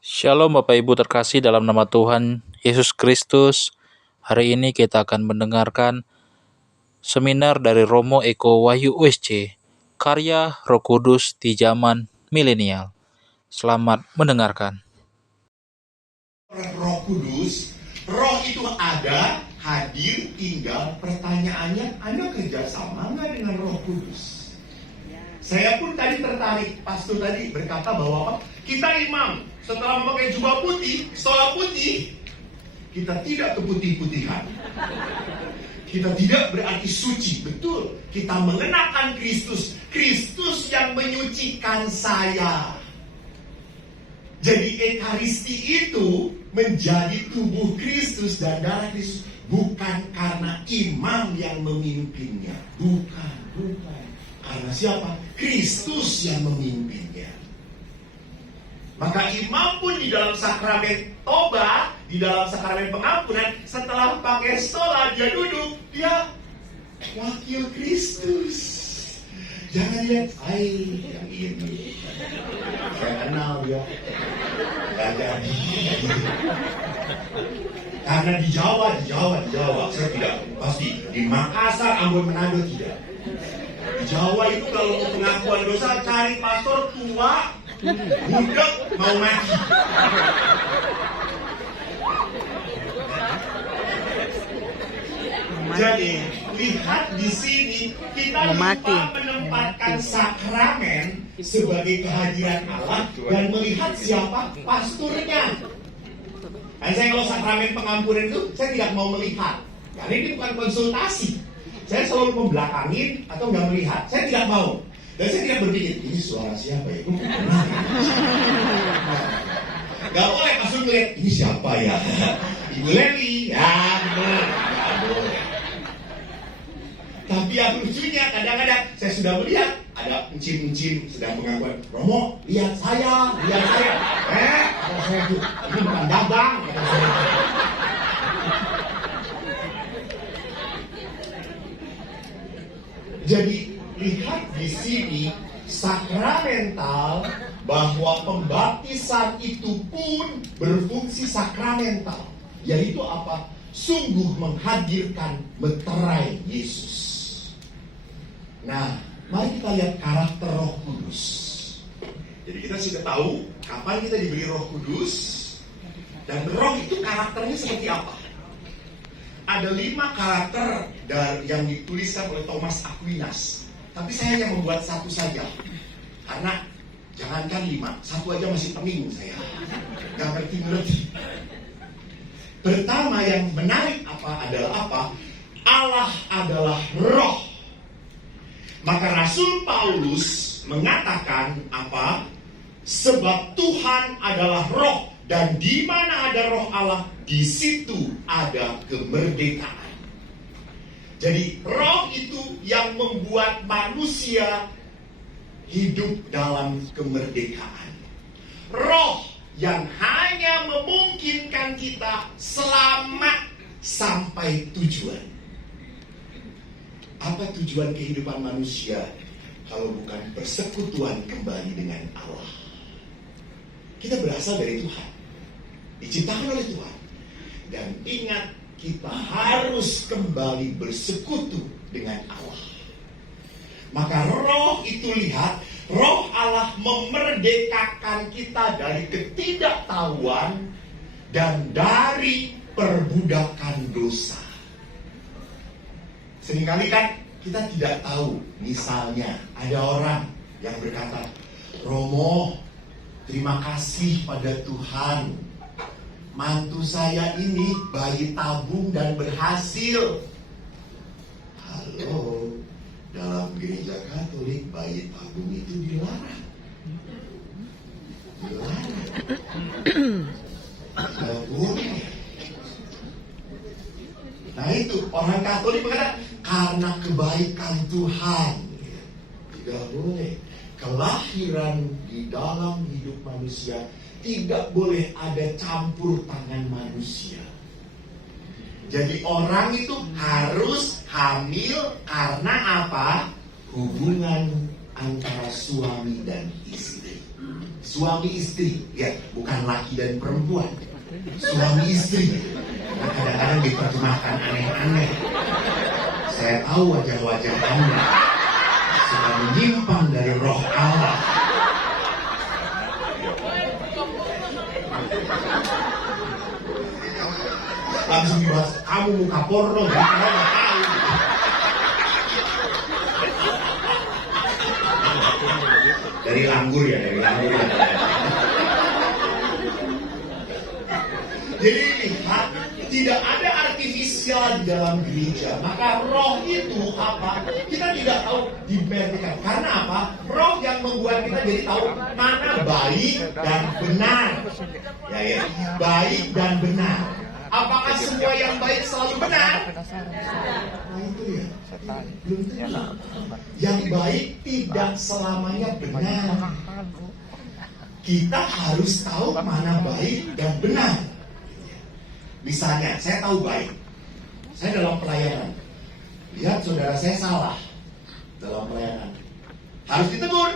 Shalom Bapak Ibu terkasih dalam nama Tuhan Yesus Kristus. Hari ini kita akan mendengarkan seminar dari Romo Eko Wahyu USC, karya Roh Kudus di zaman milenial. Selamat mendengarkan. Roh Kudus, Roh itu ada, hadir, tinggal. Pertanyaannya, Anda kerjasama nggak dengan Roh Kudus? Saya pun tadi tertarik, pastor tadi berkata bahwa apa? Kita imam, setelah memakai jubah putih, stola putih, kita tidak keputih-putihan. Kita tidak berarti suci, betul. Kita mengenakan Kristus, Kristus yang menyucikan saya. Jadi ekaristi itu menjadi tubuh Kristus dan darah Kristus, bukan karena imam yang memimpinnya, bukan. Karena siapa? Kristus yang memimpinnya. Maka imam pun di dalam sakramen tobat, di dalam sakramen pengampunan, setelah pakai stola dia duduk, dia wakil Kristus. Jangan lihat, yang ini saya kenal dia, gak jadi. Karena di Jawa, saya tidak pasti. Di Makassar, Ambon, Manado tidak. Di Jawa itu kalau mau pengakuan dosa, cari pastor tua, budak, mau mati. Jadi lihat di sini kita lupa menempatkan sakramen sebagai kehadiran Allah dan melihat siapa pasturnya. Dan saya kalau sakramen pengampunan itu saya tidak mau melihat, karena ini bukan konsultasi. Saya selalu membelakangin atau nggak melihat. Saya tidak mau. Dan saya tidak berpikir, ini suara siapa ya? Gak boleh langsung ngeliat, ini siapa ya? Ibu Leli, ya benar. Gak boleh. Tapi yang lucunya kadang-kadang saya sudah melihat ada encim-encim sedang mengakuan, Romo, lihat saya. Kata saya itu, ini bukan dagang, kata saya. Jadi lihat di sini sakramental, bahwa pembaptisan itu pun berfungsi sakramental, yaitu apa? Sungguh menghadirkan meterai Yesus. Nah, mari kita lihat karakter Roh Kudus. Jadi kita sudah tahu kapan kita diberi Roh Kudus, dan Roh itu karakternya seperti apa. Ada 5 karakter yang dituliskan oleh Thomas Aquinas. Tapi saya hanya membuat 1 saja. Karena jangankan 5, 1 aja masih pening saya. Gak ngerti. Pertama yang menarik adalah apa? Allah adalah Roh. Maka Rasul Paulus mengatakan apa? Sebab Tuhan adalah Roh, dan di mana ada Roh Allah, di situ ada kemerdekaan. Jadi Roh itu yang membuat manusia hidup dalam kemerdekaan. Roh yang hanya memungkinkan kita selamat sampai tujuan. Apa tujuan kehidupan manusia kalau bukan persekutuan kembali dengan Allah? Kita berasal dari Tuhan, diciptakan oleh Tuhan. Dan ingat, kita harus kembali bersekutu dengan Allah. Maka Roh itu lihat, Roh Allah memerdekakan kita dari ketidaktahuan dan dari perbudakan dosa. Seringkali kan kita tidak tahu, misalnya ada orang yang berkata, Romo, terima kasih pada Tuhan, mantu saya ini bayi tabung dan berhasil. Halo, dalam gereja Katolik bayi tabung itu dilarang. Tidak boleh. Nah itu, orang Katolik berkata, karena kebaikan Tuhan. Tidak boleh. Kelahiran di dalam hidup manusia tidak boleh ada campur tangan manusia. Jadi orang itu harus hamil karena apa? Hubungan antara suami dan istri. Suami istri, ya, bukan laki dan perempuan. Suami istri. Nah, kadang-kadang diterjemahkan aneh-aneh. Saya tahu wajah-wajah Anda sudah menyimpang dari roh Allah. Langsung dibahas, kamu muka porno, jadi kamu nggak tahu. Dari langgur ya. Jadi lihat, tidak ada artifisial di dalam gereja. Maka roh itu apa? Kita tidak tahu diperhatikan. Karena apa? Roh yang membuat kita jadi tahu mana baik dan benar. Ya. Baik dan benar. Apakah semua yang baik selalu benar? Nah, itu ya. Belum tentu. Yang baik tidak selamanya benar. Kita harus tahu mana baik dan benar. Misalnya, saya tahu baik. Saya dalam pelayanan. Lihat saudara saya salah dalam pelayanan. Harus ditegur.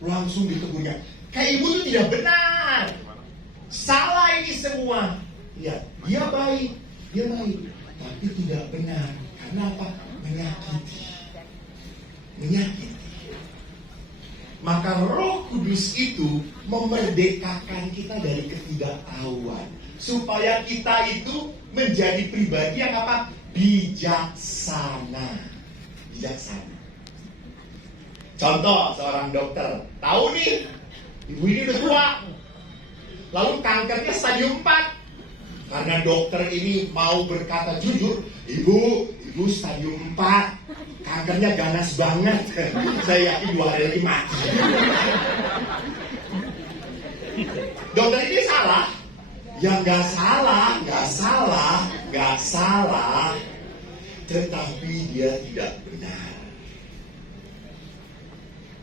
Langsung ditegurnya. Kayak ibu itu tidak benar. Salah ini semua. Ya, dia baik, tapi tidak benar. Karena apa? Menyakiti. Maka Roh Kudus itu memerdekakan kita dari ketidaktahuan, supaya kita itu menjadi pribadi yang apa? Bijaksana. Contoh, seorang dokter tahu nih, ibu ini udah tua, lalu kankernya stadium 4. Karena dokter ini mau berkata jujur, ibu stadium 4, kankernya ganas banget. Saya yakin 2 hari lagi mati. Dokter ini salah? Ya nggak salah. Tetapi dia tidak benar.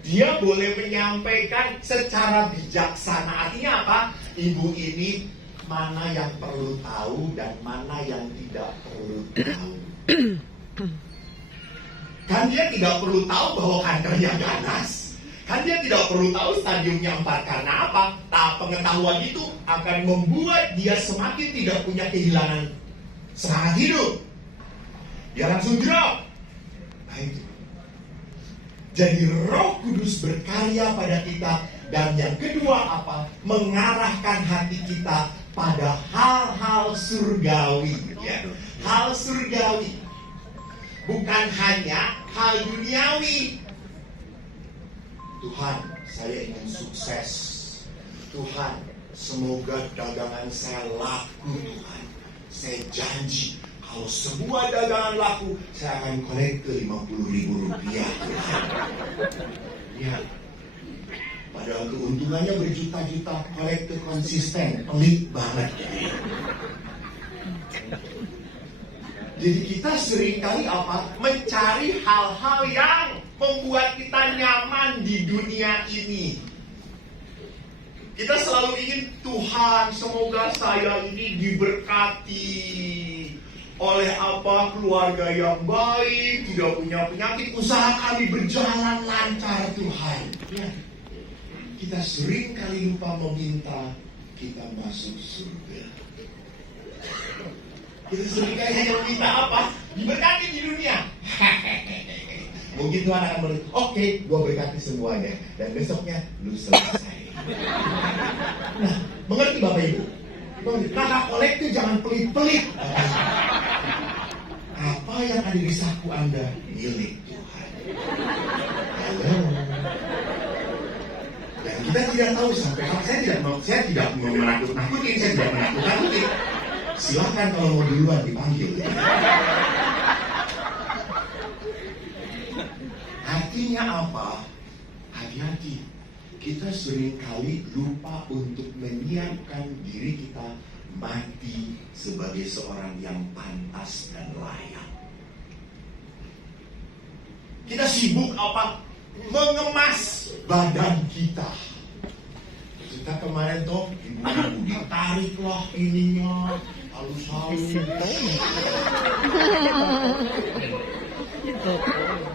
Dia boleh menyampaikan secara bijaksana. Artinya apa? Ibu ini mana yang perlu tahu dan mana yang tidak perlu tahu. Kan dia tidak perlu tahu bahwa kankernya ganas. Kan dia tidak perlu tahu stadiumnya 4. Karena apa? Pengetahuan itu akan membuat dia semakin tidak punya kehilangan semangat hidup. Dia langsung drop. Nah itu. Jadi Roh Kudus berkarya pada kita. Dan yang kedua apa? Mengarahkan hati kita pada hal-hal surgawi, ya. Hal surgawi, bukan hanya hal duniawi. Tuhan, saya ingin sukses. Tuhan, semoga dagangan saya laku. Tuhan, saya janji kalau semua dagangan laku, saya akan kolekte 50.000 rupiah. Tuhan. Ya. Padahal keuntungannya berjuta-juta, kolektor konsisten, pelit banget. Jadi kita seringkali apa? Mencari hal-hal yang membuat kita nyaman di dunia ini. Kita selalu ingin, Tuhan, semoga saya ini diberkati oleh apa? Keluarga yang baik, tidak punya penyakit, usaha kami berjalan lancar, Tuhan. Ya. Kita sering kali lupa meminta kita masuk surga. Kita sering kali hanya meminta apa? Diberkati di dunia. Mungkin Tuhan akan bilang, oke, gua berkati semuanya. Dan besoknya, lu selesai. Nah, mengerti Bapak Ibu? Kata kolektif jangan pelit-pelit. Apa yang ada di saku Anda milik Tuhan. Halo. Dan kita tidak tahu sampai kapan. Saya tidak mau menakut-nakutin, saya tidak menakut-nakutin. Silakan kalau mau duluan dipanggil. Artinya apa? Hati-hati. Kita seringkali lupa untuk menyiapkan diri kita mati sebagai seorang yang pantas dan layak. Kita sibuk apa? Mengemas badan kita. Kita kemarin tuh ibu-ibu ditarik lah ininya, halus-halus.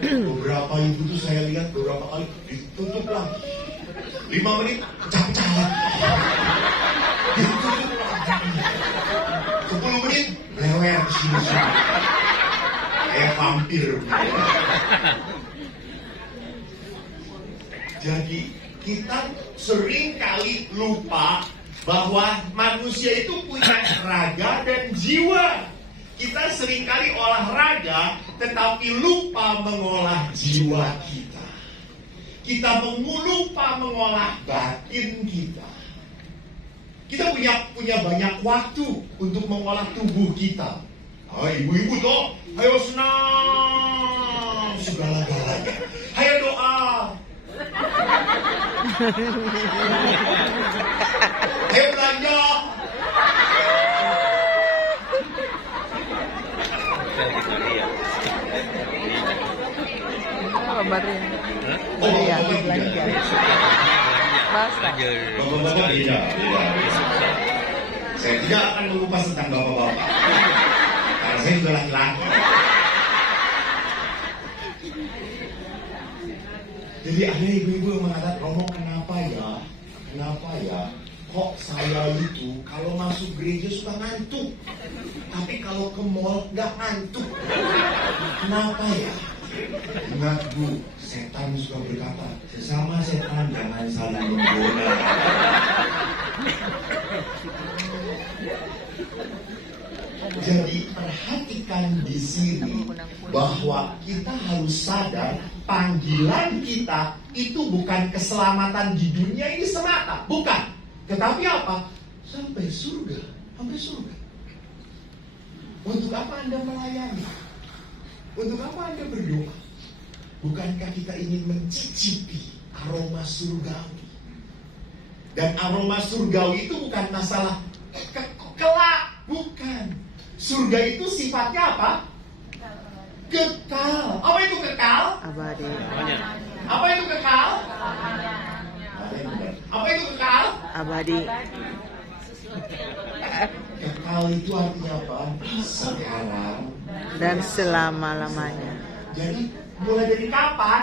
Beberapa ibu tuh saya lihat beberapa kali ditutup lagi. 5 menit pecah-pecah lagi. 10 menit lewer sini-sini. Kayak vampir. Jadi kita sering kali lupa bahwa manusia itu punya raga dan jiwa. Kita seringkali olahraga tetapi lupa mengolah jiwa kita. Kita lupa mengolah batin kita. Kita punya banyak waktu untuk mengolah tubuh kita. Oh, ibu-ibu toh, ayo senang segala-galanya. Ayo doa. Ayo belanja. Kabarnya. Oh, Iya, belanja. Basta. Bapak-bapak beda. Saya tidak akan mengupas tentang bapak-bapak. Karena saya juga laki-laki. Jadi ada ibu-ibu yang mengatakan, Romo kenapa ya? Kok saya itu kalau masuk gereja suka ngantuk. Tapi kalau ke mall nggak ngantuk. Kenapa ya? Ingat Bu, setan suka berkata, sesama setan jangan saling menggoda. Jadi perhatikan di sini bahwa kita harus sadar panggilan kita itu bukan keselamatan di dunia ini semata, bukan. Tetapi apa? Sampai surga, Untuk apa Anda melayani? Untuk apa Anda berdoa? Bukankah kita ingin mencicipi aroma surgawi? Dan aroma surgawi itu bukan masalah kelak, bukan. Surga itu sifatnya apa? Kekal. Apa itu kekal? Abadi. Apa itu kekal? Apa itu kekal? Abadi. Kekal itu artinya apa? Sekarang Dan selama-lamanya. Jadi mulai dari kapan?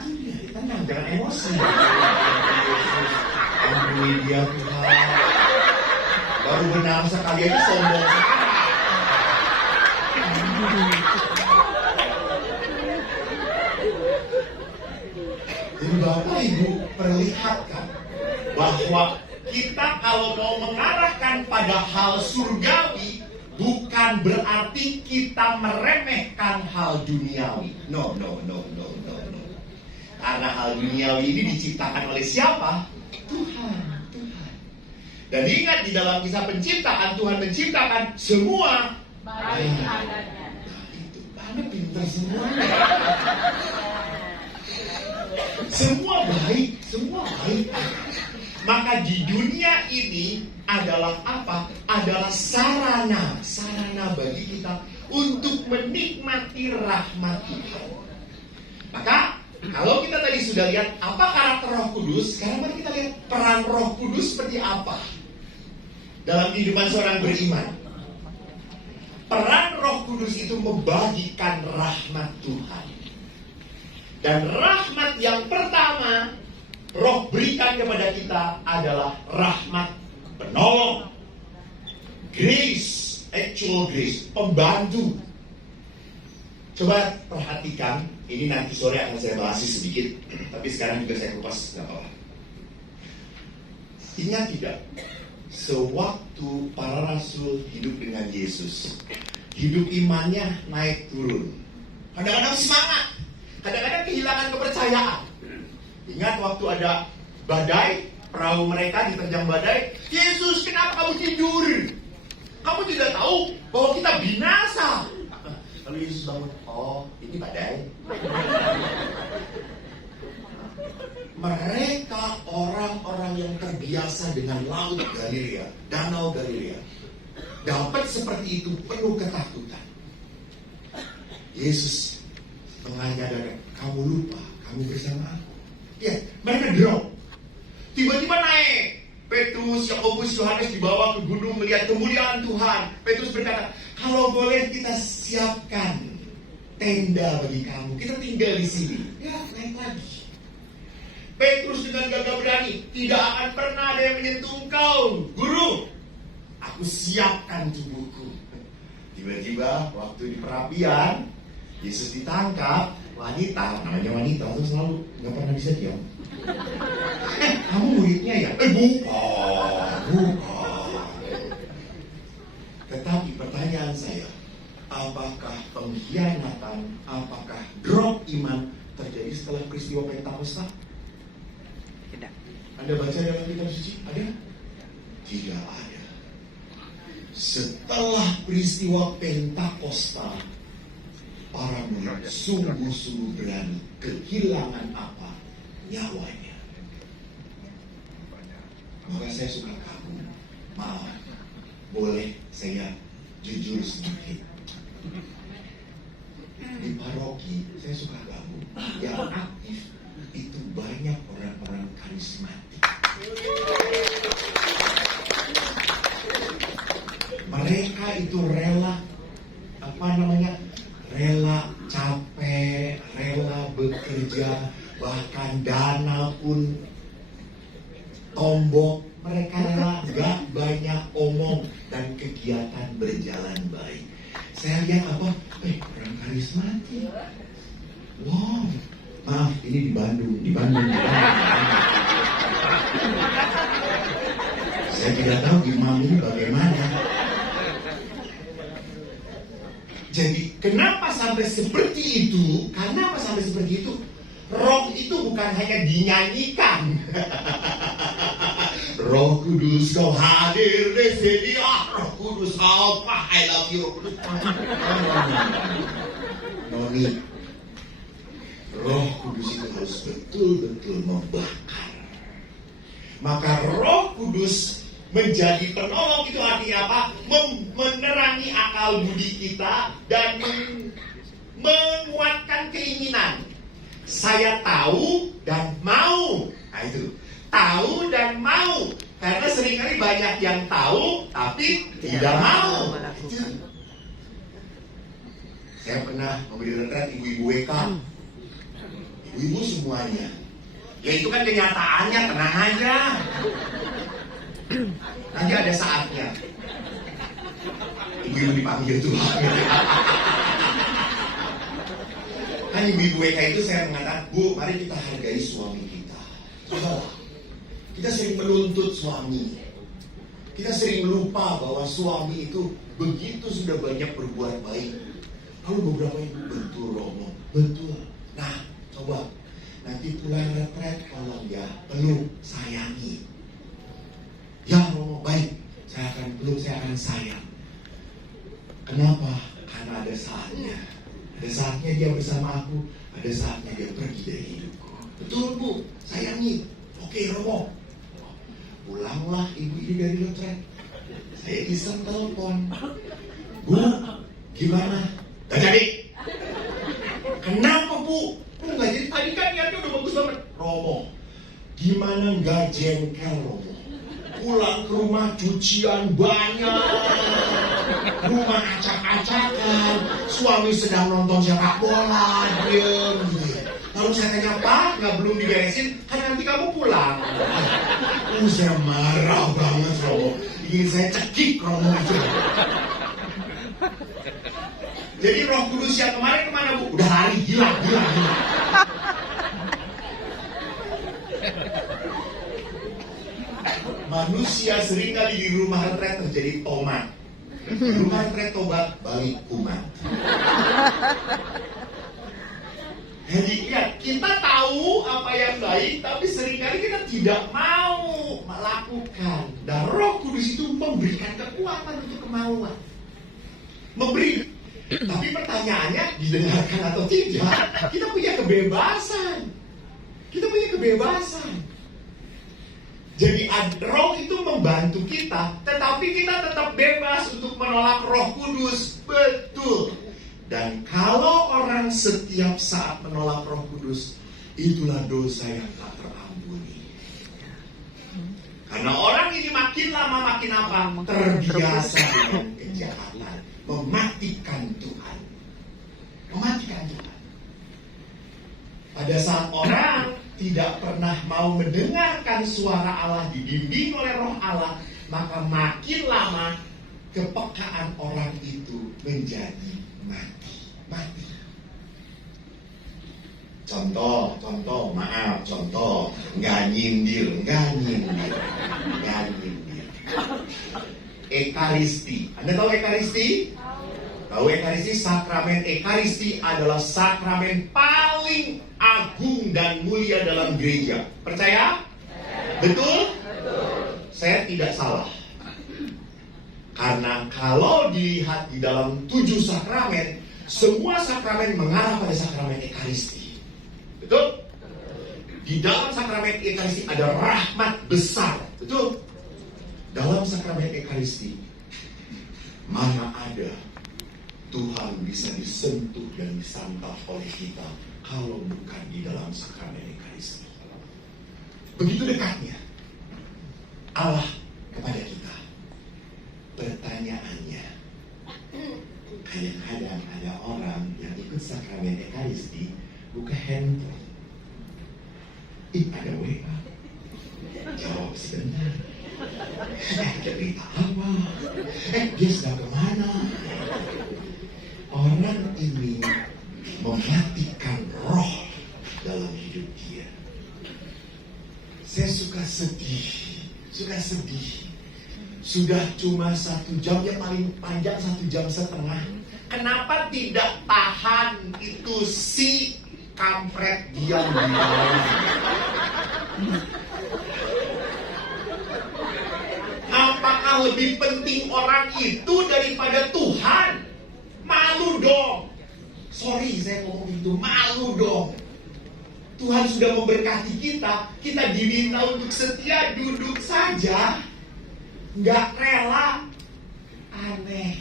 Itu dia, tenang, jangan emosi. Ampuni dia Tuhan. Baru benar sekali aja sombong. Jadi Bapak Ibu perlihatkan bahwa kita kalau mau mengarahkan pada hal surgawi, bukan berarti kita meremehkan hal duniawi. No. Karena hal duniawi ini diciptakan oleh siapa? Tuhan. Dan ingat di dalam kisah penciptaan, Tuhan menciptakan semua baik. Itu Anda pintar semuanya. Semua baik. Maka di dunia ini adalah apa? Adalah sarana bagi kita untuk menikmati rahmat Tuhan. Maka kalau kita tadi sudah lihat apa karakter Roh Kudus, sekarang mari kita lihat peran Roh Kudus seperti apa dalam kehidupan seorang beriman. Peran Roh Kudus itu membagikan rahmat Tuhan. Dan rahmat yang pertama Roh berikan kepada kita adalah rahmat penolong. Grace, actual grace, pembantu. Coba perhatikan, ini nanti sore akan saya bahas sedikit, tapi sekarang juga saya kupas, nggak apa-apa. Ingat tidak, sewaktu para rasul hidup dengan Yesus, hidup imannya naik turun. Kadang-kadang semangat, kadang-kadang kehilangan kepercayaan. Ingat waktu ada badai, perahu mereka diterjang badai. Yesus, kenapa kamu tidur? Kamu tidak tahu bahwa kita binasa. Lalu Yesus bangun, oh ini badai. Mereka orang-orang yang terbiasa dengan laut Galilea, danau Galilea, dapat seperti itu penuh ketakutan. Yesus mengajarkan, kamu lupa, kamu bersama aku. Ya, mereka drop. Tiba-tiba naik. Petrus, Yakobus, Yohanes dibawa ke gunung melihat kemuliaan Tuhan. Petrus berkata, kalau boleh kita siapkan tenda bagi kamu. Kita tinggal di sini. Ya, naik lagi. Petrus dengan gagah berani, tidak akan pernah ada yang menyentuh engkau, Guru. Aku siapkan tubuhku. Tiba-tiba waktu di perapian, Yesus ditangkap, wanita, namanya wanita itu selalu nggak pernah bisa diam. Kamu muridnya ya? Bukan. Tetapi pertanyaan saya, apakah pengkhianatan, apakah drop iman terjadi setelah peristiwa Pentakosta? Tidak. Anda baca dalam kitab suci? Ada? Tidak ada. Setelah peristiwa Pentakosta, para murid sungguh-sungguh berani, kehilangan apa? Nyawanya. Maka saya suka kagum. Maaf, boleh saya jujur sedikit. Di paroki saya suka kagum. Yang aktif itu banyak orang-orang karismatik. Mereka itu rela, rela capek, rela bekerja, bahkan dana pun tombok. Mereka rela gak banyak omong dan kegiatan berjalan baik. Saya lihat apa? Orang karismatik. Wow, maaf, ini di Bandung. Saya tidak tahu di Mamuju bagaimana. Jadi kenapa sampai seperti itu? Kenapa sampai seperti itu? Roh itu bukan hanya dinyanyikan. Roh Kudus kau hadir di sini. Roh Kudus apa? I love you. Roh Kudus. Noni. Roh Kudus itu harus betul-betul membakar. Maka Roh Kudus menjadi penolong itu artinya apa? Menerangi akal budi kita dan menguatkan keinginan. Saya tahu dan mau. Nah itu, tahu dan mau. Karena seringkali banyak yang tahu tapi tidak mau. Saya pernah memberi retret ibu-ibu WK. Ibu-ibu semuanya. Ya itu kan kenyataannya, tenang aja. Nanti ada saatnya. Ibu-ibu dipanggil Tuhan. Kan ibu-ibu WK itu saya mengatakan, Bu, mari kita hargai suami kita. Cobalah. Kita sering menuntut suami. Kita sering lupa bahwa suami itu begitu sudah banyak berbuat baik. Lalu beberapa ibu, betul Romo, betul. Nah, coba. Nanti pulang retret, tolong ya, peluk, sayangi. Ya Romo, baik. Saya akan peluk, saya akan sayang. Kenapa? Karena ada saatnya. Ada saatnya dia bersama aku, ada saatnya dia pergi dari hidupku. Betul Bu, sayangi. Oke Romo. Pulanglah ibu ini dari retret. Saya iseng telepon. Bu, gimana? Gak jadi. Kenapa Bu? Kok gak jadi? Tadi kan niatnya udah bagus banget. Romo, gimana gak jengkel Romo? Pulang ke rumah cucian banyak, rumah acak-acakan, suami sedang nonton sepak bola, diem gitu. Lalu saya tanya, Pak, nggak belum diberesin? Kan nanti kamu pulang. Saya marah banget Romo. Ingin saya cekik Romo itu. Jadi Roh Kudus yang kemarin kemana Bu? Udah lari, hilang. Manusia seringkali di rumah retret terjadi tomat. Di rumah retret tobat, balik umat. Jadi ya, kita tahu apa yang baik, tapi seringkali kita tidak mau melakukan. Dan Roh Kudus itu memberikan kekuatan untuk kemauan. Memberi. Tapi pertanyaannya, didengarkan atau tidak? Kita punya kebebasan. Jadi Roh itu membantu kita, tetapi kita tetap bebas untuk menolak Roh Kudus. Betul. Dan kalau orang setiap saat menolak Roh Kudus, itulah dosa yang tak terampuni. Karena orang ini makin lama makin apa? Terbiasa dengan kejahatan, mematikan Tuhan. Pada saat orang tidak pernah mau mendengarkan suara Allah, dibimbing oleh Roh Allah, maka makin lama kepekaan orang itu menjadi mati. Contoh, nggak nyindir. Ekaristi, Anda tahu Ekaristi? Tahu Ekaristi? Sakramen Ekaristi adalah sakramen paling agung dan mulia dalam gereja. Percaya? Betul? Saya tidak salah. Karena kalau dilihat di dalam 7 sakramen, semua sakramen mengarah pada sakramen Ekaristi. Betul? Di dalam sakramen Ekaristi ada rahmat besar. Betul? Dalam sakramen Ekaristi, mana ada Tuhan bisa disentuh dan disantap oleh kita kalau bukan di dalam sakramen Ekaristi. Begitu dekatnya Allah kepada kita. Pertanyaannya, kadang-kadang ada orang yang ikut sakramen Ekaristi buka handphone. Ada WA. Jawab sebentar. Cerita apa? Dia sedang kemana? Orang ini mematikan roh dalam hidup dia. Saya suka sedih. Sudah cuma 1 jam, yang paling panjang 1 jam setengah. Kenapa tidak tahan itu si kampret diam di dalam? Apakah lebih penting orang itu daripada Tuhan? Malu dong. Sorry saya ngomong itu, malu dong. Tuhan sudah memberkati kita diminta untuk setia duduk saja, nggak rela. Aneh.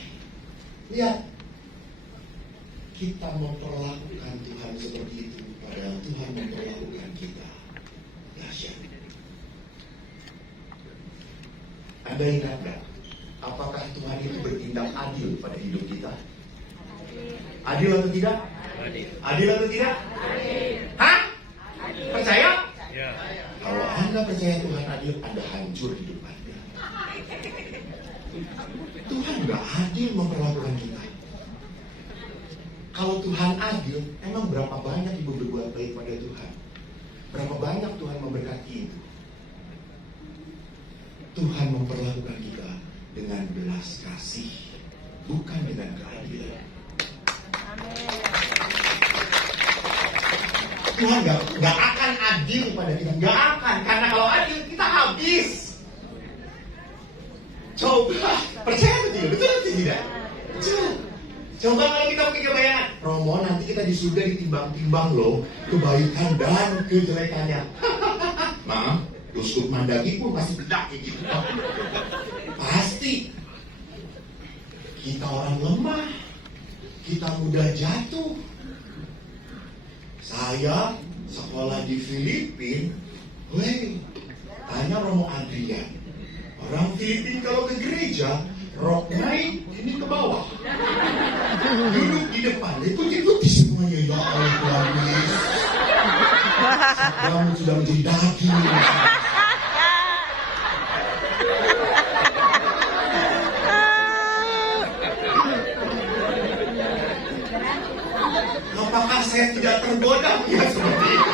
Lihat, kita memperlakukan Tuhan seperti itu, padahal Tuhan memperlakukan kita dahsyat. Anda ingat gak? Apakah Tuhan itu bertindak adil pada hidup kita? Adil atau tidak? Adil atau tidak? Hah? Percaya? Ya. Kalau Anda percaya Tuhan adil, Anda hancur hidup Anda. Tuhan gak adil memperlakukan kita. Kalau Tuhan adil, emang berapa banyak ibu berbuat baik pada Tuhan? Berapa banyak Tuhan memberkati ibu? Tuhan memperlakukan kita dengan belas kasih, bukan dengan keadilan. Tuhan gak akan adil pada kita, gak akan. Karena kalau adil kita habis. Coba, percaya atau tidak? Betul atau tidak? Betul. Coba kalau kita punya bayangan, Romo nanti kita di surga ditimbang-timbang loh kebaikan dan kejelekannya. Nah, Uskup Mandaki pun pasti bedak kayak gitu. Pasti. Kita orang lemah, kita mudah jatuh. Saya sekolah di Filipina, tanya Romo Adrian. Orang Filipina kalau ke gereja, rok naik, ini ke bawah. Duduk di depan, ikut-ikuti semuanya. Ya Allah Tuhan Yesus. Kamu sudah menjadi daging. Apakah saya tidak tergoda melihat seperti itu?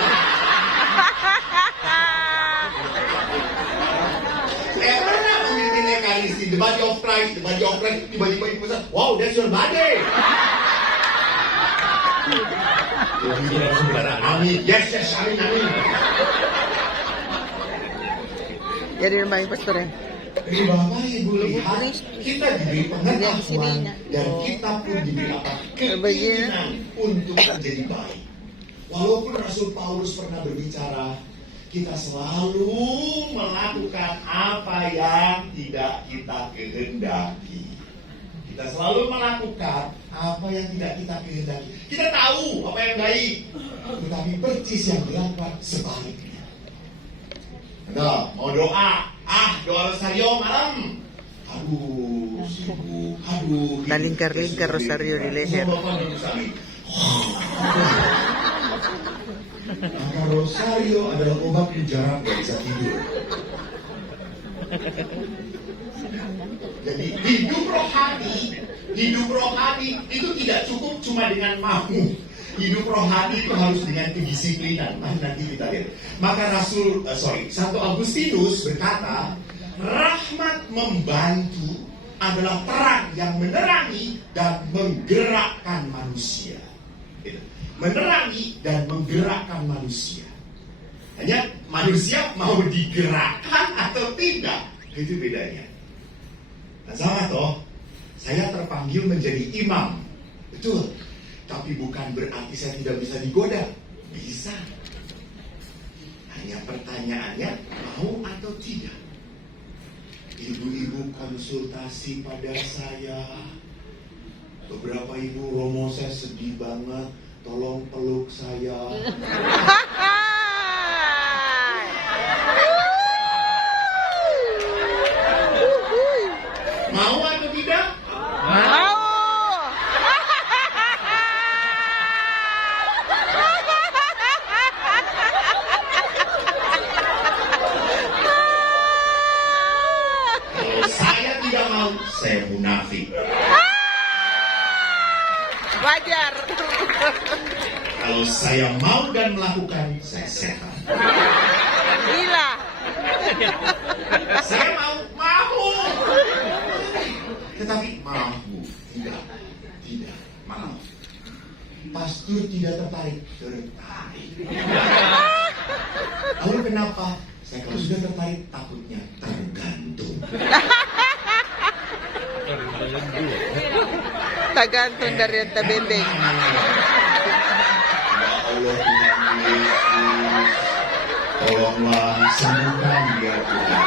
Saya pernah memimpin Ekaristi, the body of Christ, tiba-tiba ibu saya, wow, that's your body. Amin, yes, amin. Jadi rumah pastor ya. Bapak Ibu lihat, kita diberi pengetahuan dan kita pun diberi apa? Keinginan untuk menjadi baik. Walaupun Rasul Paulus pernah berbicara, kita selalu melakukan apa yang tidak kita kehendaki. Kita selalu melakukan apa yang tidak kita kehendaki. Kita tahu apa yang baik, tetapi persis yang dilakukan sebaliknya. Nah, mau doa, doa rosario malam. Aduh, sibuk. Nalingkar-lingkar rosario di leher. Maka rosario adalah obat mujarab gak bisa tidur. Jadi hidup rohani itu tidak cukup cuma dengan mau. Hidup rohani itu harus dengan kedisiplinan. Nanti kita lihat. Maka Santo Agustinus berkata, rahmat membantu adalah terang yang menerangi dan menggerakkan manusia. Menerangi dan menggerakkan manusia. Hanya manusia mau digerakkan atau tidak, itu bedanya. Nah, sama toh, saya terpanggil menjadi imam, betul. Tapi bukan berarti saya tidak bisa digoda, bisa. Hanya pertanyaannya mau atau tidak. Ibu-ibu konsultasi pada saya. Beberapa ibu, Romo saya sedih banget, tolong peluk saya. Mau atau tidak? Mau. Kalau saya tidak mau, saya munafik. Wajar. Kalau saya mau dan melakukan, saya setan. Gila. Saya mau. Tetapi mampu, tidak, mau. Pastor tidak tertarik. Lalu kenapa? Saya kalau sudah tertarik, takutnya tergantung. Tergantung dari ente bendeng. Ya Allah, Tuhan Yesus, tolonglah sembuhkan dia, Tuhan.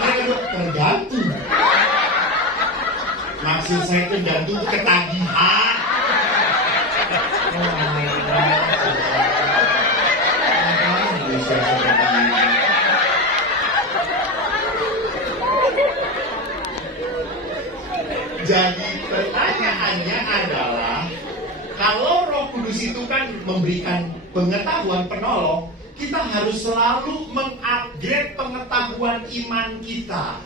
Ayo, tergantung. Maksud saya tergantung ketagihan. Jadi pertanyaannya adalah, kalau Roh Kudus itu kan memberikan pengetahuan penolong, kita harus selalu mengupgrade pengetahuan iman kita.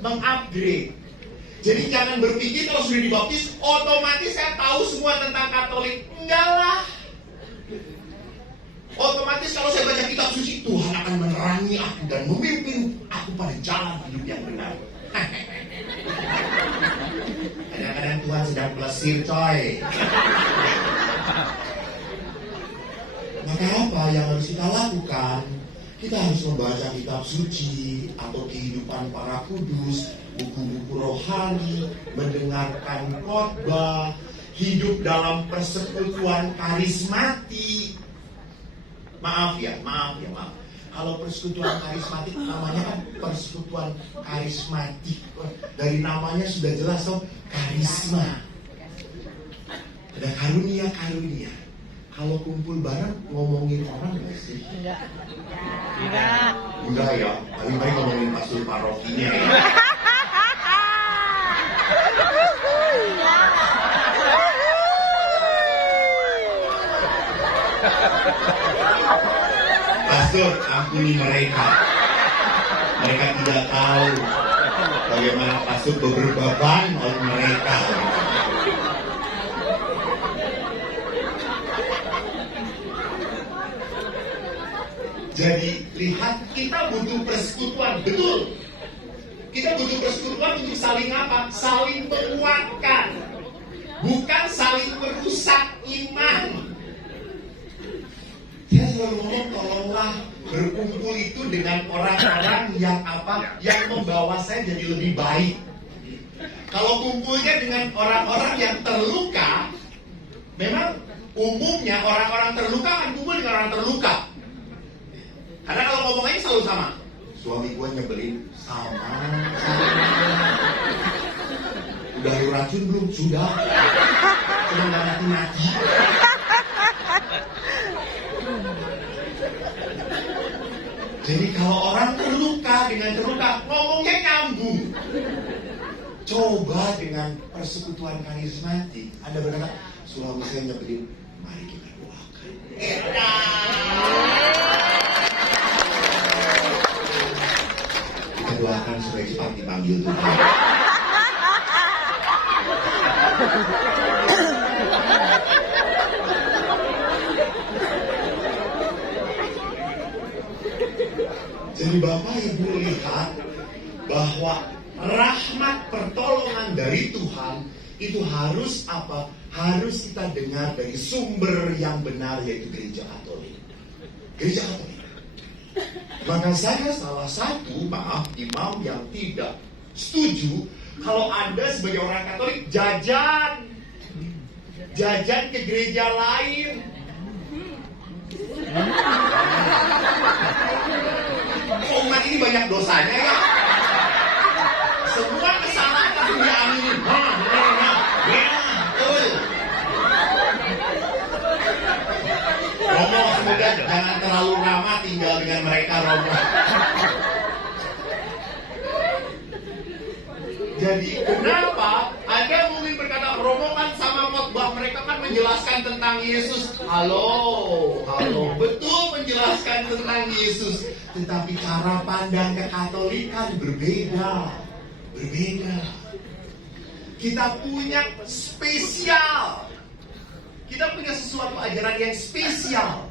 Mengupgrade. Jadi jangan berpikir kalau sudah dibaptis otomatis saya tahu semua tentang Katolik. Enggak lah. Otomatis kalau saya baca kitab suci, Tuhan akan menerangi aku dan memimpin aku pada jalan hidup yang benar. Kadang-kadang Tuhan sedang pelesir, coy. Maka apa yang harus kita lakukan? Kita harus membaca kitab suci atau kehidupan para kudus, buku-buku rohani, mendengarkan khotbah, hidup dalam persekutuan karismatik. Maaf. Kalau persekutuan karismatik namanya kan persekutuan karismatik. Dari namanya sudah jelas toh, karisma. Ada karunia. Kalau kumpul bareng ngomongin orang nggak sih? Enggak ya. Paling-paling ngomongin pastor parokinya ya. Pastor, ampuni mereka. Mereka tidak tahu bagaimana pastor berbeban oleh mereka. Jadi lihat, kita butuh persekutuan, betul. Kita butuh persekutuan untuk saling apa? Saling menguatkan, bukan saling merusak iman. Saya selalu ngomong, tolonglah berkumpul itu dengan orang-orang yang apa? Yang membawa saya jadi lebih baik. Kalau kumpulnya dengan orang-orang yang terluka, memang umumnya orang-orang terluka akan kumpul dengan orang terluka. Karena kalau ngomongnya selalu sama. Suami gue nyebelin, sama. Udah lu racun belum? Sudah. Sudah nggak mati-mati. Jadi kalau orang terluka dengan terluka, ngomongnya nyambung. Coba dengan persekutuan karismatik, Anda berkata, suami saya nyebelin, mari kita doakan. Kita doakan supaya cepat dipanggil Tuhan. Jadi Bapak Ibu lihat bahwa rahmat pertolongan dari Tuhan itu harus apa? Harus kita dengar dari sumber yang benar, yaitu Gereja Katolik. Gereja Katolik. Maka saya salah satu imam yang tidak setuju kalau Anda sebagai orang Katolik jajan ke gereja lain. Umat ini banyak dosanya ya. Semua kesalahan itu diaminin. Romo, semoga jangan terlalu ramah tinggal dengan mereka, Romo. Jadi kenapa Anda mungkin berkata Romo kan sama khotbah mereka kan menjelaskan tentang Yesus. Halo, betul menjelaskan tentang Yesus. Tetapi cara pandang kekatolikan berbeda. Kita punya spesial. Kita punya sesuatu ajaran yang spesial.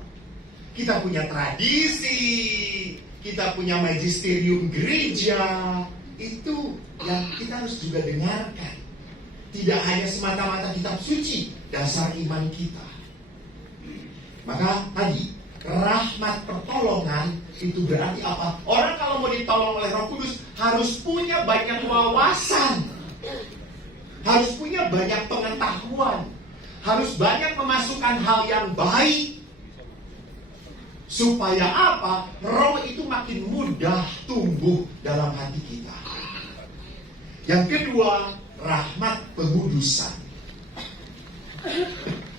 Kita punya tradisi. Kita punya magisterium gereja. Itu yang kita harus juga dengarkan. Tidak hanya semata-mata kitab suci, dasar iman kita. Maka tadi, rahmat pertolongan itu berarti apa? Orang kalau mau ditolong oleh Roh Kudus harus punya banyak wawasan. Harus punya banyak pengetahuan. Harus banyak memasukkan hal yang baik. Supaya apa? Roh itu makin mudah tumbuh dalam hati kita. Yang kedua, rahmat pengudusan.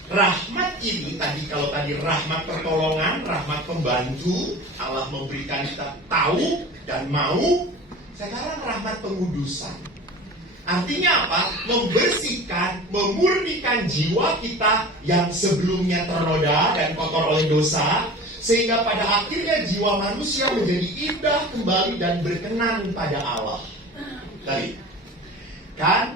Rahmat ini kalau tadi rahmat pertolongan, rahmat pembantu, Allah memberikan kita tahu dan mau. Sekarang rahmat pengudusan. Artinya apa? Membersihkan, memurnikan jiwa kita yang sebelumnya ternoda dan kotor oleh dosa, sehingga pada akhirnya jiwa manusia menjadi indah kembali dan berkenan pada Allah. Tadi kan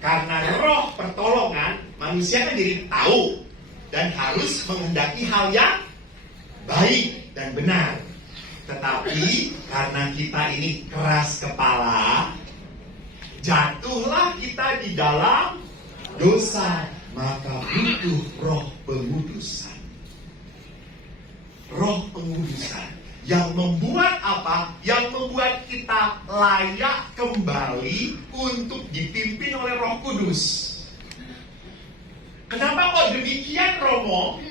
karena roh pertolongan manusia kan jadi tahu dan harus menghendaki hal yang baik dan benar. Tetapi karena kita ini keras kepala, jatuhlah kita di dalam dosa, maka butuh roh pengudusan. Roh pengudusan yang membuat apa? Yang membuat kita layak kembali untuk dipimpin oleh Roh Kudus. Kenapa kok demikian, Romo?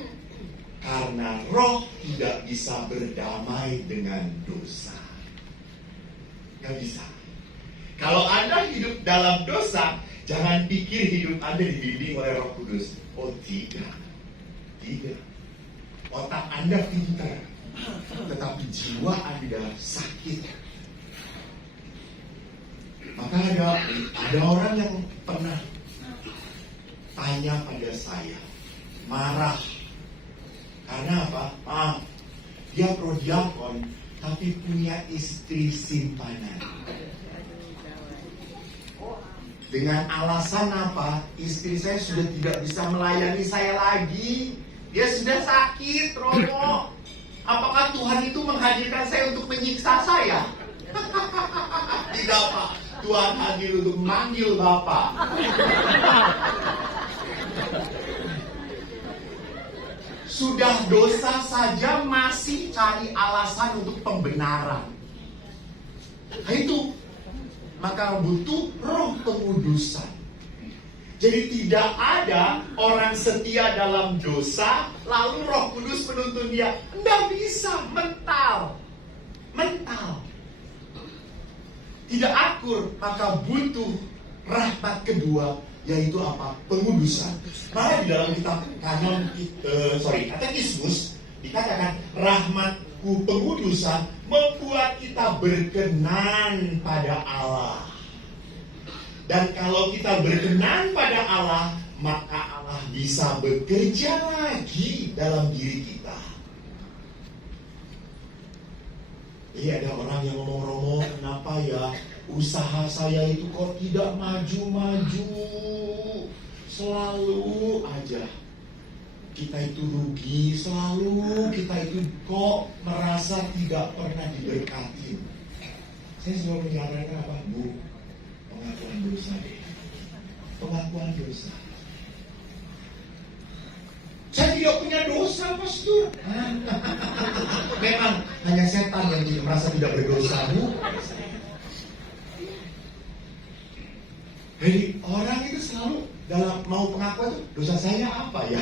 Karena roh tidak bisa berdamai dengan dosa. Gak bisa. Kalau Anda hidup dalam dosa, jangan pikir hidup Anda dibimbing oleh Roh Kudus. Oh tidak. Otak Anda pintar, tetapi jiwa Anda sakit. Maka ada orang yang pernah tanya pada saya, marah. Karena apa? Dia prodiakon, tapi punya istri simpanan. Dengan alasan apa? Istri saya sudah tidak bisa melayani saya lagi. Dia sudah sakit, Romo. Apakah Tuhan itu menghadirkan saya untuk menyiksa saya? Tidak, Pak. Tuhan hadir untuk memanggil Bapak. Sudah dosa saja masih cari alasan untuk pembenaran. Nah, itu. Maka butuh roh pengudusan. Jadi tidak ada orang setia dalam dosa, lalu Roh Kudus menuntun dia. Tidak bisa, mental. Tidak akur, maka butuh rahmat kedua, yaitu apa? Pengudusan. Maka di dalam kitab katekismus dikatakan rahmatku pengudusan membuat kita berkenan pada Allah. Dan kalau kita berkenan pada Allah, maka Allah bisa bekerja lagi dalam diri kita. Ada orang yang ngomong, Romo, kenapa ya usaha saya itu kok tidak maju-maju? Selalu aja kita itu rugi, selalu kita itu kok merasa tidak pernah diberkati. Saya selalu menyarankan apa? Bu, pengakuan dosa deh. Pengakuan dosa. Saya tidak punya dosa, Pastor. Memang hanya setan yang merasa tidak berdosa, Bu. Jadi orang itu selalu dalam mau pengakuan itu, dosa saya apa ya?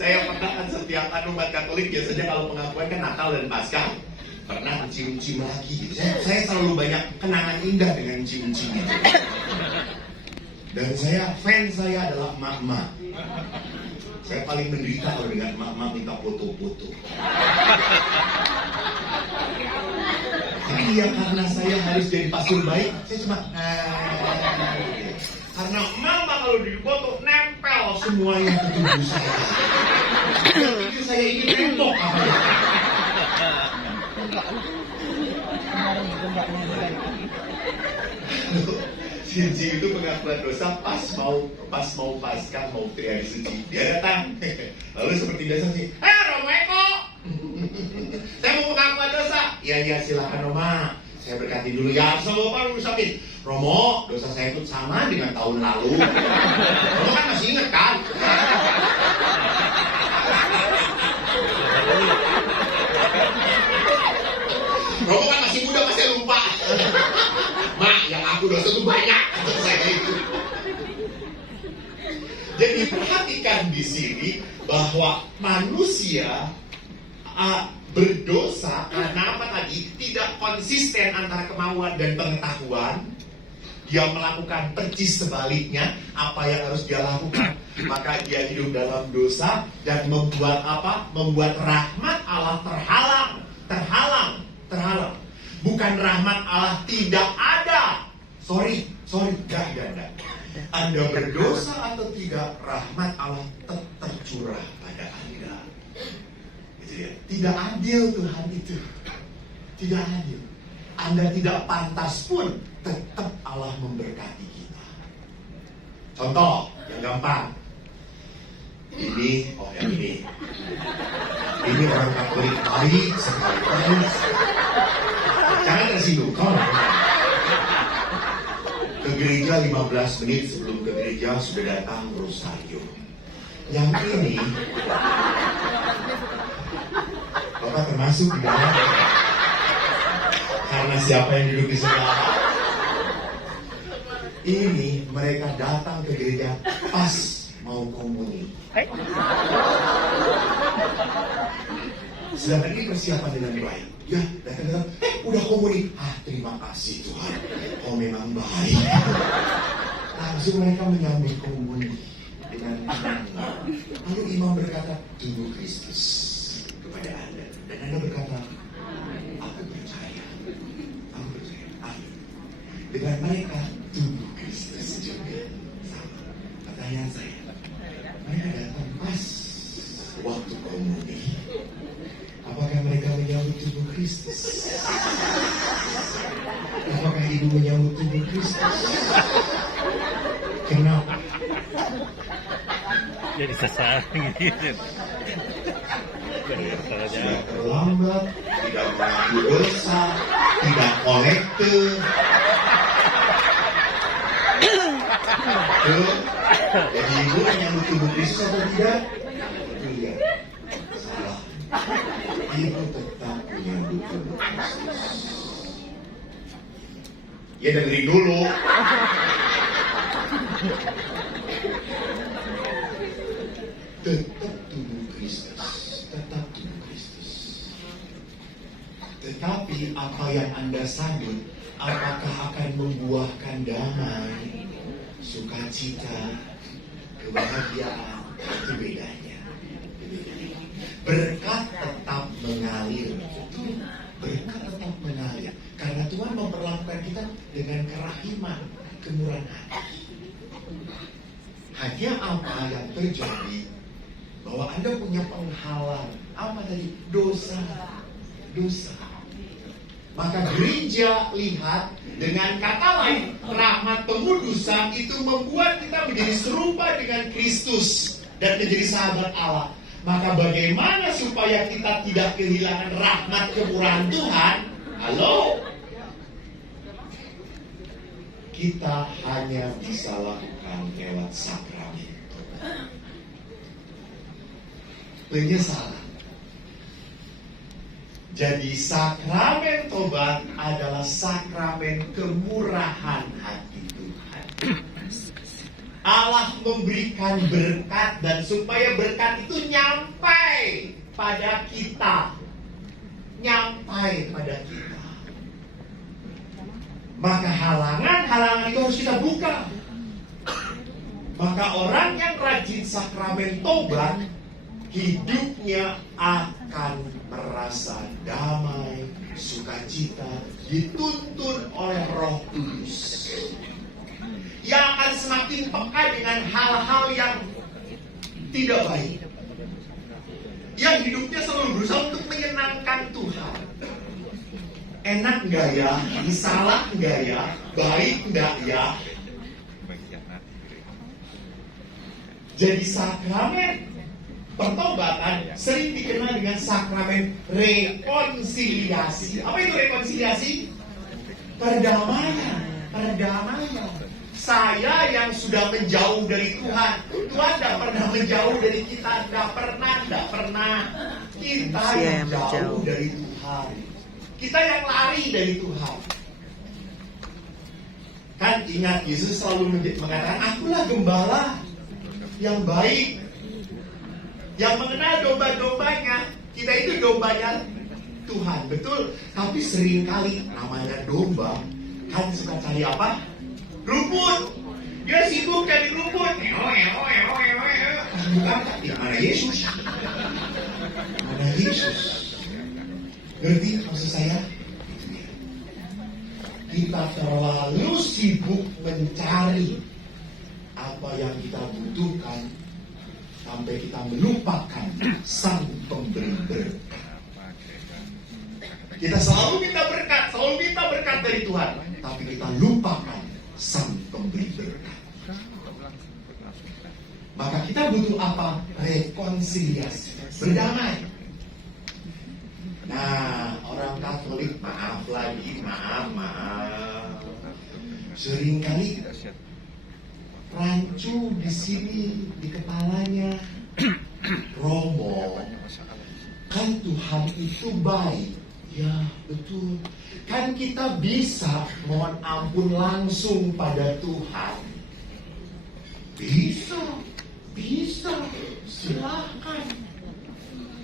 Saya pernah kan setiap umat Katolik biasanya kalau pengakuan kan Natal dan Paskah pernah mencium-cium lagi. Saya selalu banyak kenangan indah dengan cium-cium itu. Dan fans saya adalah emak-emak. Saya paling menderita kalau dengan emak-emak minta foto-foto. Tapi ya karena saya harus jadi pastor baik, saya cuma karena emak-emak kalau di foto nempel semuanya ke tubuh saya. Jadi saya ingin nembok apa? Cincin itu pengakuan dosa pas mau Paskah, mau hari suci. Dia datang, lalu seperti biasa sih, Romo Eko, saya mau pengakuan dosa. Iya silakan Oma, saya berkati dulu ya. Sama Bapak ngucapin, Romo, dosa saya itu sama dengan tahun lalu. Romo kan masih ingat kan? Romo kan masih muda, masih lupa. Mak, yang aku dosa itu banyak. Saya itu. Jadi perhatikan di sini bahwa manusia berdosa karena apa tadi? Tidak konsisten antara kemauan dan pengetahuan. Dia melakukan percis sebaliknya apa yang harus dia lakukan. Maka dia hidup dalam dosa dan membuat apa? Membuat rahmat Allah terhalang. Bukan rahmat Allah tidak ada. Sorry, enggak. Anda berdosa atau tidak, rahmat Allah tercurah pada Anda. Itu dia. Tidak adil Tuhan itu. Tidak adil. Anda tidak pantas pun, tetap Allah memberkati kita. Contoh yang gampang. Ini orang Katolik baik sekali. Jangan tersinggung, ke gereja 15 menit sebelum ke gereja sudah datang rosario. Yang ini Bapak termasuk di dalam. Karena siapa yang duduk di sebelah ini, mereka datang ke gereja pas mau komuni. Sedangkan ini persiapan dengan baik. Ya, datang, udah komuni. Terima kasih Tuhan. Oh memang baik. Langsung mereka menyambut komuni dengan tenang. Lalu imam berkata, tubuh Kristus kepada Anda. Dan Anda berkata, aku percaya. Amin. Dengan mereka, tubuh Kristus juga sama. Pertanyaan saya, mereka datang pas waktu komuni. Apakah mereka menyambut tubuh Kristus? Apakah ibu menyambut tubuh Kristus? Kenapa? Jadi sesat gitu. Tidak terlambat, tidak mengaku dosa, tidak kolekte. Jadi ibu menyambut tubuh Kristus atau tidak? Tidak. Salah. Ibu tetap menyambut tubuh Kristus. Ya dengerin dulu. Tetap tubuh Kristus. Tetapi apa yang Anda sambut, apakah akan membuahkan damai, sukacita, kebahagiaan? Itu bedanya. Berkat tetap mengalir. Berkat tetap mengalir. Karena Tuhan memperlakukan kita dengan kerahiman, kemurahan hati. Hanya apa yang terjadi, bahwa Anda punya penghalang. Apa tadi? Dosa. Maka gereja lihat dengan kata lain, rahmat pengudusan itu membuat kita menjadi serupa dengan Kristus dan menjadi sahabat Allah. Maka bagaimana supaya kita tidak kehilangan rahmat kemurahan Tuhan? Halo? Kita hanya bisa lakukan lewat sakramen penyesalan. Jadi sakramen tobat adalah sakramen kemurahan hati Tuhan. Allah memberikan berkat, dan supaya berkat itu nyampai pada kita. Maka halangan-halangan itu harus kita buka. Maka orang yang rajin sakramen tobat, hidupnya akan merasa damai, sukacita, dituntun oleh Roh Kudus. Yang akan semakin peka dengan hal-hal yang tidak baik. Yang hidupnya selalu berusaha untuk menyenangkan Tuhan. Enak nggak ya? Salah nggak ya? Baik nggak ya? Jadi sakramen pertobatan sering dikenal dengan sakramen rekonsiliasi. Apa itu rekonsiliasi? Perdamaian. Saya yang sudah menjauh dari Tuhan, Tuhan tidak pernah menjauh dari kita, tidak pernah. Kita yang jauh dari Tuhan, kita yang lari dari Tuhan. Kan ingat, Yesus selalu mengatakan, akulah gembala yang baik, yang mengenal domba-dombanya. Kita itu dombanya Tuhan, betul. Tapi seringkali namanya domba kan suka cari apa? Rumput. Dia sibuk cari rumput. Bukan, mana Yesus? Ngerti maksud saya? Kita terlalu sibuk mencari apa yang kita butuhkan sampai kita melupakan Sang Pemberi berkat. Kita selalu minta berkat dari Tuhan, tapi kita lupakan Sang Pemberi berkat. Maka kita butuh apa? Rekonsiliasi, berdamai. Nah, orang Katolik maaf. Seringkali rancu di sini di kepalanya. Romo, kan Tuhan itu baik. Ya, betul. Kan kita bisa mohon ampun langsung pada Tuhan. Bisa. Silahkan.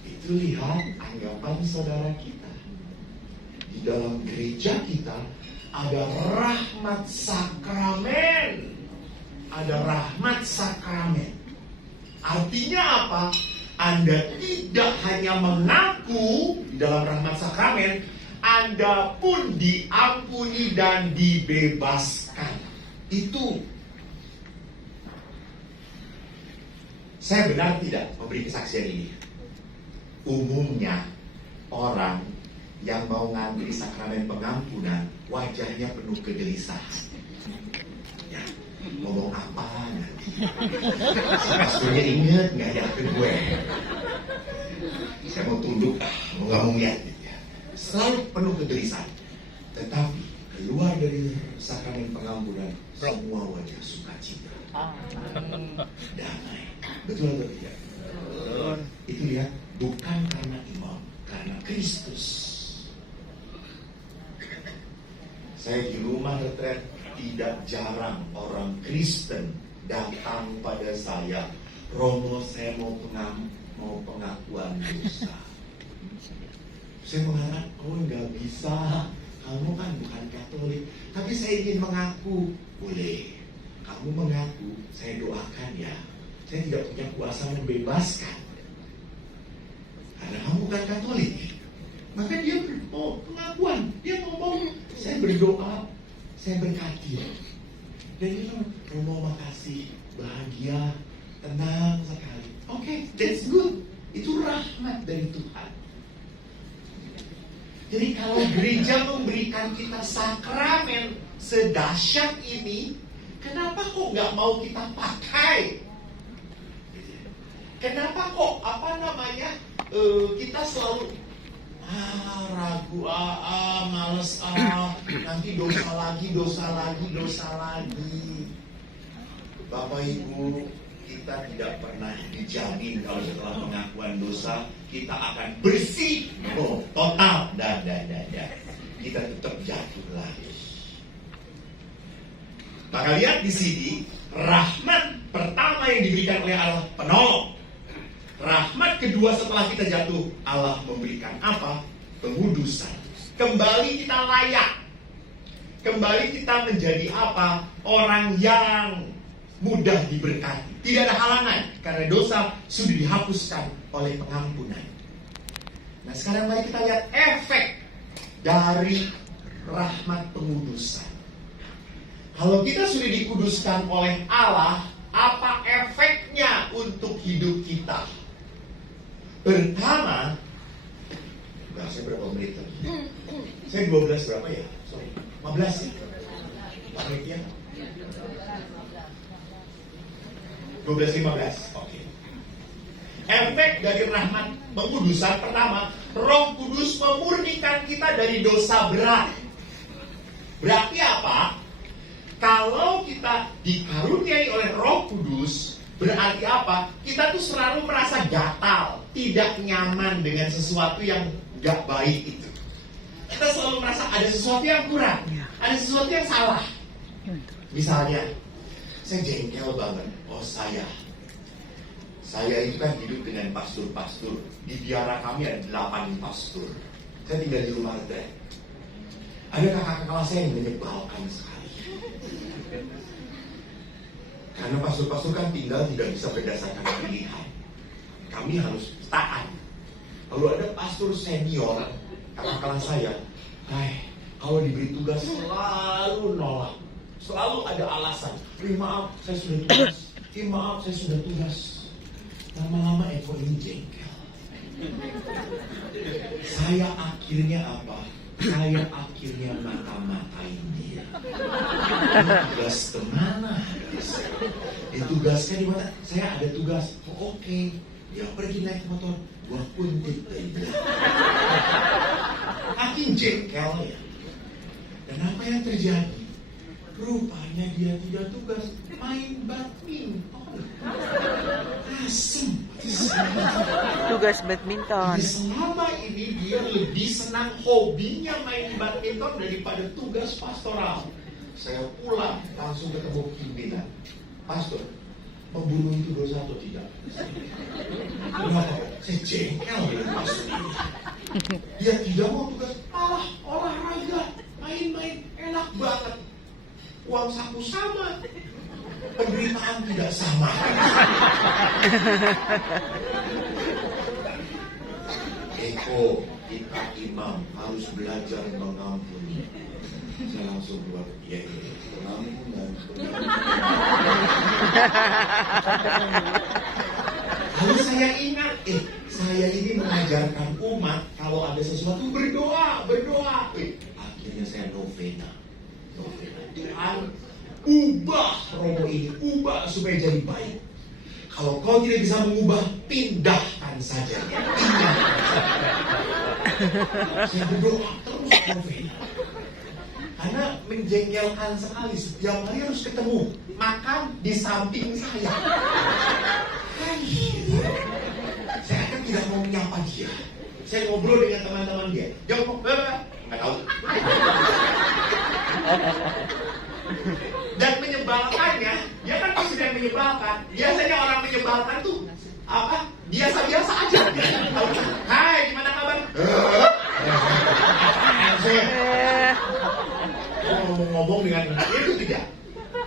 Itu lihat anggapan saudara kita. Di dalam gereja kita ada rahmat sakramen. Artinya apa? Anda tidak hanya mengaku di dalam rahmat sakramen, Anda pun diampuni dan dibebaskan. Itu. Saya benar tidak memberi kesaksian ini? Umumnya orang yang mau ngantri sakramen pengampunan wajahnya penuh kegelisahan. Ya, ngomong apa nanti? Pastornya inget nggak ya ke gue? Saya mau tunduk, nggak mau lihat. Ya. Selalu penuh kegelisahan. Tetapi keluar dari sakramen pengampunan, semua wajah sukacita, damai. Betul atau tidak? Itu ya, bukan karena imam, karena Kristus. Saya di rumah retret tidak jarang orang Kristen datang pada saya, Romo, saya mau pengakuan dosa. Saya mengharap, nggak bisa, kamu kan bukan Katolik, tapi saya ingin mengaku. Boleh, kamu mengaku, saya doakan ya. Saya tidak punya kuasa membebaskan, karena kamu bukan Katolik. Maka dia mau pengakuan, dia ngomong, saya berdoa, saya berkati. Dan itu Romo makasih, bahagia, tenang sekali. Oke, that's good. Itu rahmat dari Tuhan. Jadi kalau gereja memberikan kita sakramen sedahsyat ini, kenapa kok nggak mau kita pakai? Kenapa kok kita selalu ragu, males, nanti dosa lagi. Bapak Ibu, kita tidak pernah dijamin kalau setelah pengakuan dosa kita akan bersih, total, kita tetap jatuh lagi. Maka lihat di sini, rahmat pertama yang diberikan oleh Allah, penolong. Rahmat kedua setelah kita jatuh, Allah memberikan apa? Pengudusan. Kembali kita layak. Kembali kita menjadi apa? Orang yang mudah diberkati. Tidak ada halangan, karena dosa sudah dihapuskan oleh pengampunan. Nah sekarang mari kita lihat efek dari rahmat pengudusan. Kalau kita sudah dikuduskan oleh Allah, apa efeknya untuk hidup kita? Pertama, saya berapa menit lagi? Saya 12 berapa ya? Sorry, 15 ya? Pak menitnya? 12:15, oke. Efek dari rahmat pengudusan pertama, Roh Kudus memurnikan kita dari dosa berat. Berarti apa? Kalau kita dikaruniai oleh Roh Kudus, berarti apa? Kita tuh selalu merasa gatal, tidak nyaman dengan sesuatu yang gak baik itu. Kita selalu merasa ada sesuatu yang kurang, ada sesuatu yang salah. Misalnya, saya jengkel banget. Oh saya itu kan hidup dengan pastor-pastor. Di biara kami ada 8 pastor. Saya tinggal di rumah Rete. Ada kakak kelas saya yang menyebalkan sekali. Karena pastor-pastor kan tinggal tidak bisa berdasarkan pilihan. Kami harus taat. Lalu ada pastor senior, kakak kelas saya, kalau diberi tugas selalu nolak. Selalu ada alasan. Maaf, saya sudah tugas. Maaf, saya sudah tugas. Lama-lama Eko ini jengkel. Saya akhirnya apa? Saya akhirnya mata-matain dia. Tugas kemana? Ditugaskan di mana? Saya ada tugas. Oh, oke. Dia pergi naik motor. Gua kuntit dia. Makin jengkel ya. Dan apa yang terjadi? Rupanya dia tidak tugas, main badminton. Asem. Tugas badminton. Jadi selama ini dia lebih senang hobinya main badminton daripada tugas pastoral. Saya pulang langsung ketemu pimpinan. Pastor, membunuh itu dosa atau tidak? Kenapa? Saya jengkel dengan pastor ini. Dia tidak mau tugas, olahraga, main-main, enak banget. Uang saku sama, penderitaan tidak sama. Eko, kita imam harus belajar mengampuni. Saya langsung keluar, pengampunan. Lalu saya ingat, saya ini mengajarkan umat kalau ada sesuatu berdoa. Akhirnya saya novena. Tuhan, ubah Romo ini, ubah supaya jadi baik. Kalau kau tidak bisa mengubah, pindahkan saja. Saya berdoa terus novena. Karena menjengkelkan sekali, setiap hari harus ketemu, makan di samping saya. Saya kan tidak mau menyapa dia. Saya ngobrol dengan teman-teman dia. Dia ngomong, nggak tahu. Dan menyebalkannya, dia kan pasti yang menyebalkan. Biasanya orang menyebalkan tuh apa? Biasa-biasa aja. Hai, gimana kabar? Ngomong dengan itu tidak.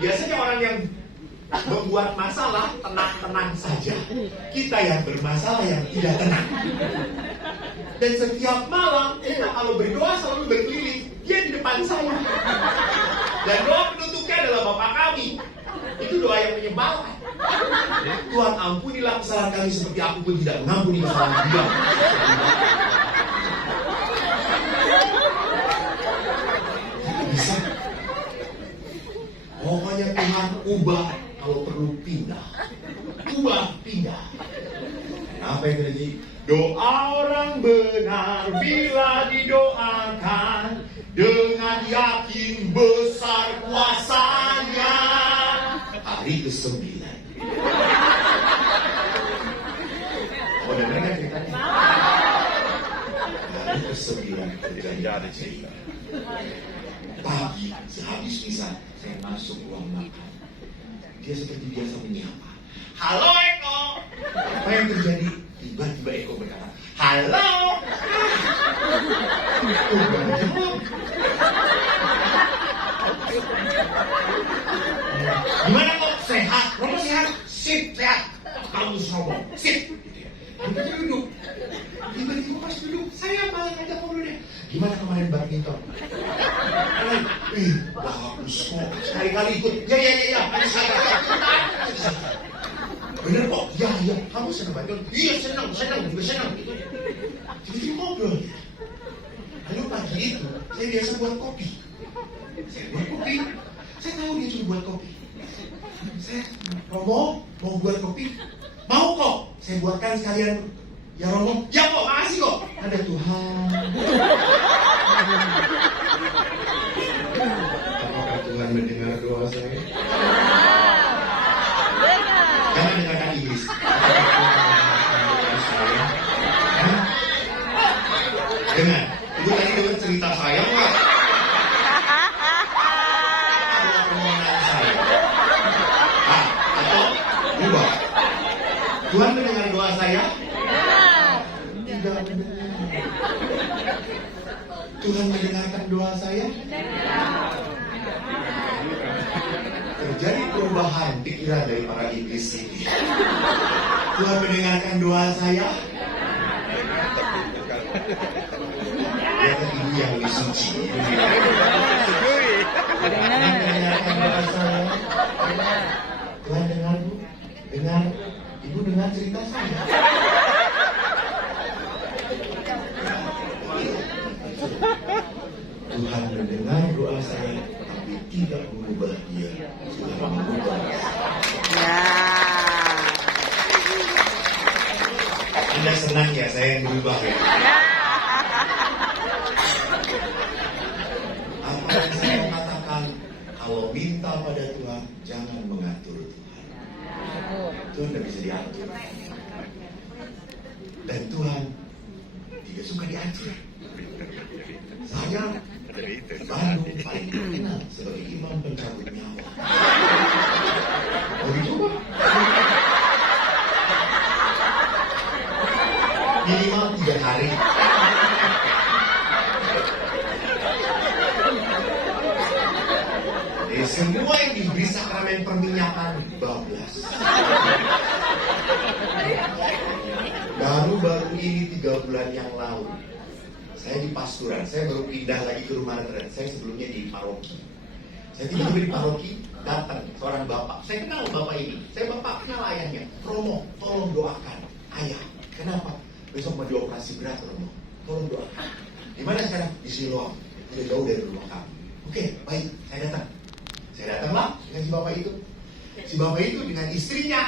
Biasanya orang yang membuat masalah tenang-tenang saja. Kita yang bermasalah yang tidak tenang. Dan setiap malam kita kalau berdoa selalu berkeliling. Dia di depan saya. Dan doa penutupnya adalah Bapa kami Itu doa yang menyebalkan. Tuhan ampunilah kesalahan kami seperti aku pun tidak mengampuni kesalahan dia. Bisa. Pokoknya Tuhan ubah kalau perlu pindah. Ubah, pindah. Apa yang terjadi? Doa orang benar bila didoakan dengan yakin besar kuasanya. Hari ke-9. Oh, dengar kan ceritanya? Hari ke-9 terjadi cerita. Pagi, sehabis misa, saya masuk ruang makan. Dia seperti biasa menyapa. Halo Eko. Apa yang terjadi? Tiba-tiba Eko berkata, halo. Gimana kok? Sehat? Romo sehat? Sip, sehat. Kamu sombong. Sip. Gitu ya. Kita duduk. Tiba-tiba pas duduk, saya malah ngajak ngobrol dia. Gimana kemarin badminton? Bagus kok. Sekali-kali ikut. Ya. Bener kok? Ya. Kamu senang badminton? Iya, senang. Juga senang. Jadi ngobrol. Lalu pagi itu, saya biasa buat kopi. Saya tahu dia cuma buat kopi. Saya, Romo, mau buat kopi? Mau kok. Saya buatkan sekalian. Ya Romo, ya kok, makasih kok. Ada Tuhan. Apakah Tuhan mendengar doa saya? Jangan dengarkan iblis. Dengar, ibu tadi dengar cerita saya nggak? Atau Tuhan mendengar doa saya? Tidak mendengar. Tuhan mendengarkan doa saya? Terjadi perubahan pikiran dari para iblis ini. Tuhan mendengarkan doa saya? Dia ibu yang lebih suci. Tuhan mendengarkan doa saya? Tuhan dengar, Bu? Dengar? Ibu dengar cerita saya? Tuhan mendengar doa saya, tapi tidak mengubah dia. Tuhan mengubah. Ya. Anda senang ya saya yang berubah ya? Apa yang saya katakan? Kalau minta pada Tuhan, jangan mengatur Tuhan. Tuhan tidak bisa diatur. Dan Tuhan tidak suka diatur. Saya baru paling terkenal sebagai imam pencabut nyawa. Mau dicoba? Minimal 3 hari. Semua yang diberi sakramen perminyakan bablas. Baru ini 3 bulan yang lalu, saya di pasturan. Saya baru pindah lagi ke rumah retret. Saya sebelumnya di paroki. Saya tiba-tiba di paroki, datang seorang bapak. Saya kenal bapak ini. Saya bapak kenal ayahnya. Romo, tolong doakan ayah. Kenapa? Besok mau dioperasi berat, Romo. Tolong doakan. Di mana sekarang? Di Siloam. Tidak jauh dari rumah kami. Oke, baik. Saya datang. Saya datanglah dengan si bapak itu. Si bapak itu dengan istrinya.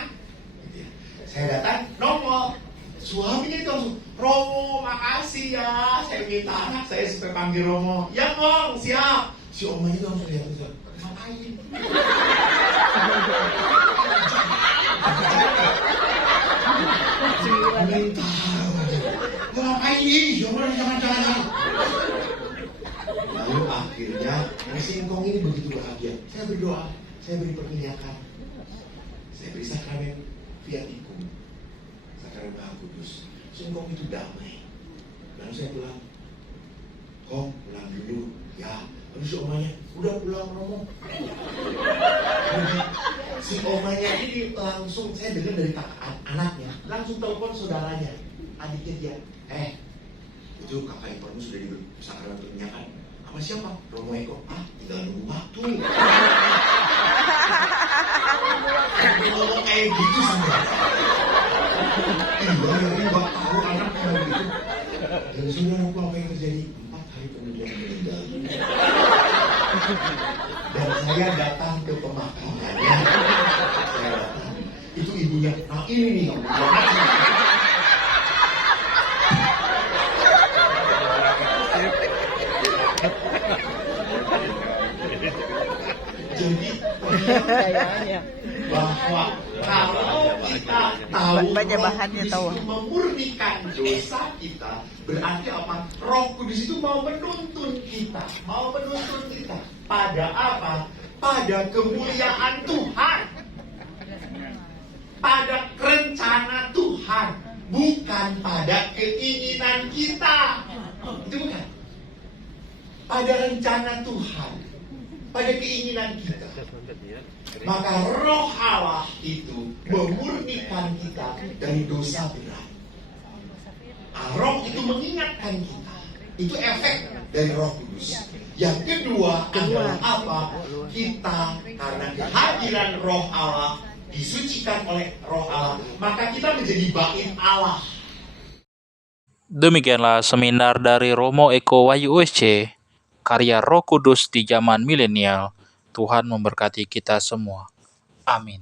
Saya datang, nongol. Suaminya itu langsung, Romo, makasih ya. Saya minta anak saya supaya panggil Romo. Ya, Bang, siap. Si omanya itu langsung lihat itu. Ngapain? Minta. Ngapain nih? Jangan. Lalu akhirnya si engkong ini begitu bahagia. Saya berdoa, saya beri perminyakan, saya beri sakramen viatikum, sakramen Maha Kudus. Si engkong itu damai. Lalu saya bilang, Kong pulang dulu. Ya, lalu si omanya, udah pulang Romo. Si omanya ini langsung, saya dengar dari anaknya, langsung telepon saudaranya, adiknya dia. Itu kakak iparmu sudah diberi sakramen perminyakan. Sama siapa? Romo Eko. Tinggal nunggu waktu. Iya, jadi nggak tahu anaknya gitu. Dan saudaraku apa yang terjadi? 4 hari kemudian meninggal. Dan saya datang ke pemakamannya. Saya datang. Itu ibunya, nah ini nih yang udah mati. Jadi Kayaknya. bahwa kalau kita tahu Banyak Roh bahannya, Kudus tahu. itu memurnikan dosa kita, berarti apa? Roh Kudus itu mau menuntun kita, pada apa? Pada kemuliaan Tuhan, pada rencana Tuhan, bukan pada keinginan kita. Itu bukan. Pada rencana Tuhan, pada keinginan kita. Maka Roh Allah itu memurnikan kita dari dosa berat. Roh itu mengingatkan kita. Itu efek dari Roh Kudus. Yang kedua adalah apa? Kita karena kehadiran Roh Allah, disucikan oleh Roh Allah, maka kita menjadi bait Allah. Demikianlah seminar dari Romo Eko Wahyu USC, karya Roh Kudus di zaman milenial. Tuhan memberkati kita semua. Amin.